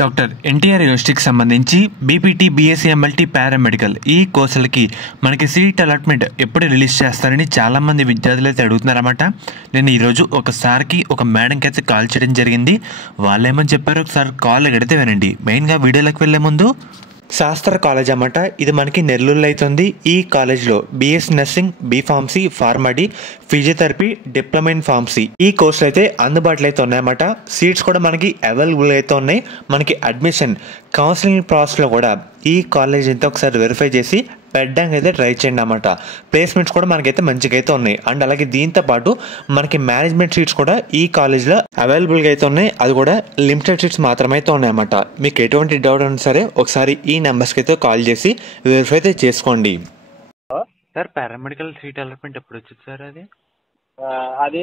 Doctor NTR యూనివర్సిటీకి సంబంధించి BPT, BSc, MLT, paramedical ఈ కోర్సులకి మనకి సీట్ అలాట్మెంట్ ఎప్పుడు రిలీజ్ చేస్తారని చాలామంది విద్యార్థులు అయితే అడుగుతున్నారన్నమాట. నేను ఈరోజు ఒక సార్కి, ఒక మేడంకి అయితే కాల్ చేయడం జరిగింది. వాళ్ళు ఏమని చెప్పారు ఒకసారి కాల్ ఎడితే వినండి. మెయిన్గా వీడియోలోకి వెళ్ళే ముందు, శాస్త్ర కాలేజ్ అన్నమాట. ఇది మనకి నెల్లూరులో అవుతుంది. ఈ కాలేజ్లో BS nursing, B Pharmacy, PharmD, physiotherapy, diploma in pharmacy ఈ కోర్సులు అయితే అందుబాటులో అయితే ఉన్నాయన్నమాట. సీట్స్ కూడా మనకి అవైలబుల్ అయితే ఉన్నాయి. మనకి అడ్మిషన్ కౌన్సిలింగ్ ప్రాసెస్లో కూడా ఈ కాలేజ్ అయితే ఒకసారి వెరిఫై చేసి పెట్టడానికి అయితే ట్రై చేయండి అన్నమాట. ప్లేస్మెంట్స్ కూడా మనకైతే మంచిగా అయితే ఉన్నాయి. అండ్ అలాగే దీంతో పాటు మనకి మేనేజ్మెంట్ సీట్స్ కూడా ఈ కాలేజ్లో అవైలబుల్గా అయితే ఉన్నాయి. అది కూడా లిమిటెడ్ సీట్స్ మాత్రమే అయితే ఉన్నాయన్నమాట. మీకు ఎటువంటి డౌట్ ఉన్నా సరే ఒకసారి ఈ నెంబర్స్కి అయితే కాల్ చేసి వెరిఫై అయితే చేసుకోండి. సార్, పారామెడికల్ సీట్ అలాట్మెంట్ ఎప్పుడు వచ్చింది సార్? అది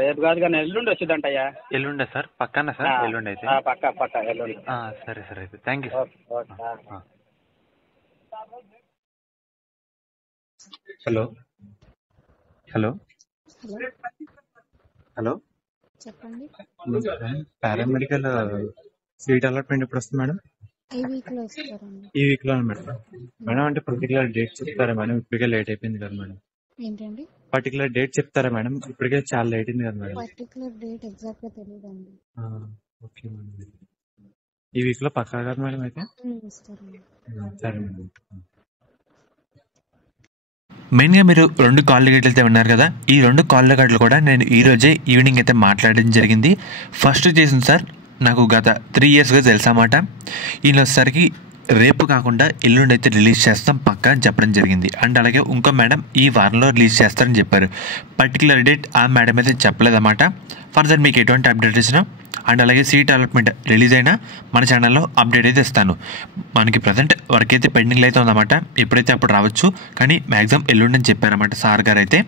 రేపు కాదు కానీ ఎల్లుండి వచ్చిందంట అయ్యా. ఎల్లుండే సార్? పక్కన సార్ ఎల్లుండి అయితే? పక్క ఎల్లుండి. సరే సార్, అయితే thank you sir. Hello hello hello చెప్పండి. పారామెడికల్ సీట్ అలాట్మెంట్ ఎప్పుడు వస్తుంది మేడం? ఈ వీక్ లో ఇస్తారండి. ఈ వీక్ లో మేడం. మేడం అంటే పర్టికులర్ డేట్ చెప్తారా మేడం? ఇప్పటికే లేట్ అయిపోయింది కదా మేడం. ఏంటండి? పర్టికులర్ డేట్ చెప్తారా మేడం? ఇప్పటికే చాలా లేట్ అయింది కదా మేడం. పర్టికులర్ డేట్ ఎగ్జాక్ట్ గా తెలియదండి. Okay madam. ఈ వీక్ లో పక్కా కదా మేడం అయితే? ఇస్తారండి. సరే మేడం. మెయిన్గా మీరు 2 కాల్ టికెట్లు అయితే ఉన్నారు కదా, ఈ 2 కాల్ టికెట్లు కూడా నేను ఈరోజే ఈవినింగ్ అయితే మాట్లాడడం జరిగింది. ఫస్ట్ చేసింది సార్ నాకు గత 3 ఇయర్స్గా తెలుసన్నమాట. ఈయన వచ్చేసరికి రేపు కాకుండా ఎల్లుండి అయితే రిలీజ్ చేస్తాం పక్కా అని చెప్పడం జరిగింది. అండ్ అలాగే ఇంకో మేడం ఈ వారంలో రిలీజ్ చేస్తారని చెప్పారు. పర్టికులర్ డేట్ ఆ మేడం అయితే చెప్పలేదన్నమాట. ఫర్దర్ మీకు ఎటువంటి అప్డేట్ ఇచ్చినా అండ్ అలాగే సీట్ అలాట్మెంట్ రిలీజ్ అయినా మన ఛానల్లో అప్డేట్ అయితే ఇస్తాను. మనకి ప్రజెంట్ వర్క్ అయితే పెండింగ్లో అయితే ఉందన్నమాట. ఎప్పుడైతే అప్పుడు రావచ్చు, కానీ మ్యాక్సిమం ఎల్లుండి అని చెప్పారన్నమాట సార్ గారు అయితే.